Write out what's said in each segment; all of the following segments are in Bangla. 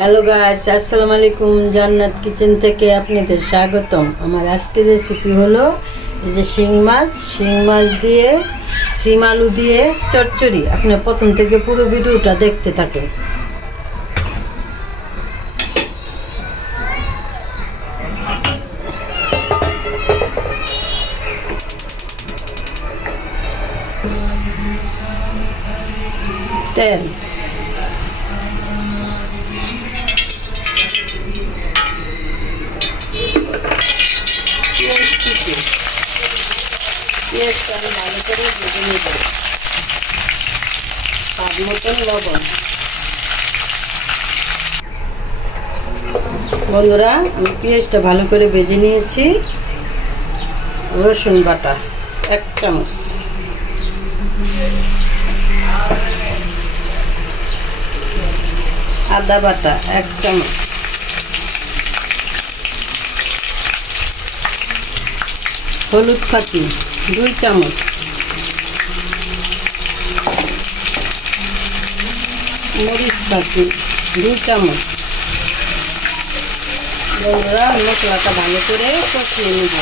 হ্যালো গাইজ আসসালামু আলাইকুম। জান্নাত কিচেন থেকে আপনাদের স্বাগতম। আমার আজকের রেসিপি হলো এই যে শিং মাছ। শিং মাছ দিয়ে সিম আলু দিয়ে চচ্চড়ি। আপনি প্রথম থেকে পুরো ভিডিওটা দেখতে থাকেন। তেল পেঁয়াজটা আমি ভালো করে ভেজে নেব। স্বাদ মতন লবণ। বন্ধুরা, আমি পেঁয়াজটা ভালো করে ভেজে নিয়েছি। রসুন বাটা, এক চামচ। আদা বাটা, এক চামচ। হলুদ পাতি দুই চামচ। মরিচ পাতি দুই চামচ। বন্ধুরা মশলাটা ভালো করে কষিয়ে নেব।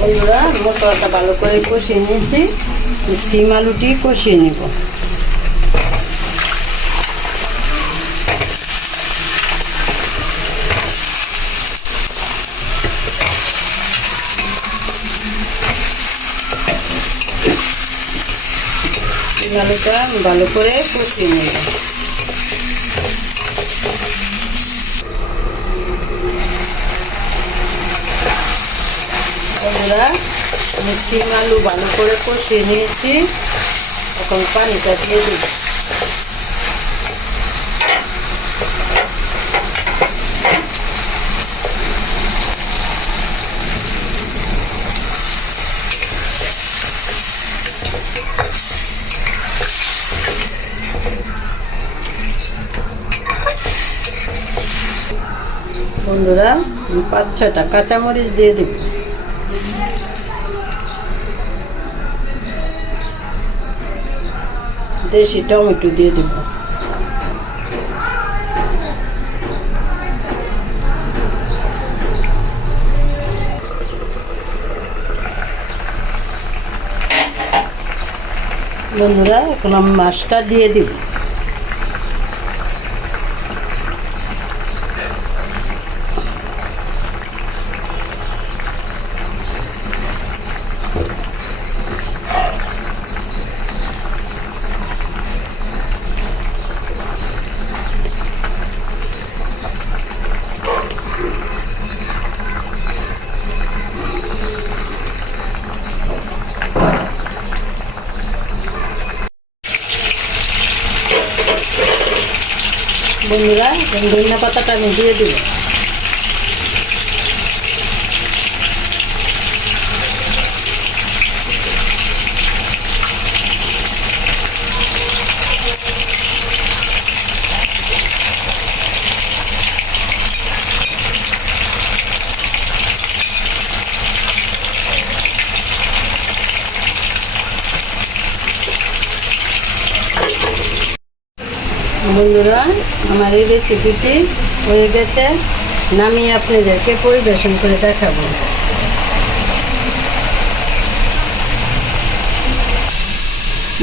বন্ধুরা মশলাটা ভালো করে কষিয়ে নিয়েছি। সিম আলুটি কষিয়ে নেব। আলুটা ভালো করে কষিয়ে নেব। বন্ধুরা আমি আলু ভালো করে কষিয়ে নিয়েছি। এখন পানিটা দিয়ে দিই বন্ধুরা পাঁচ ছটা কাঁচামরিচ দিয়ে দেব। দেশি টমেটো দিয়ে দেব। বন্ধুরা, এখন আমি মাছটা দিয়ে দিব। বন্ধুরা ধনিয়া পাতাটা আমি দিয়ে দিব বন্ধুরা, আমার এই রেসিপিটি হয়ে গেছে। নামিয়ে আপনাদেরকে পরিবেশন করে দেখাবো।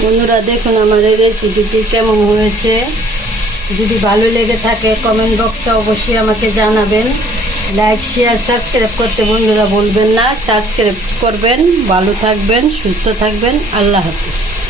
বন্ধুরা, দেখুন আমার এই রেসিপিটি কেমন হয়েছে। যদি ভালো লেগে থাকে কমেন্ট বক্সে অবশ্যই আমাকে জানাবেন। লাইক শেয়ার সাবস্ক্রাইব করতে বন্ধুরা বলবেন না। সাবস্ক্রাইব করবেন, ভালো থাকবেন, সুস্থ থাকবেন। আল্লাহ হাফিজ।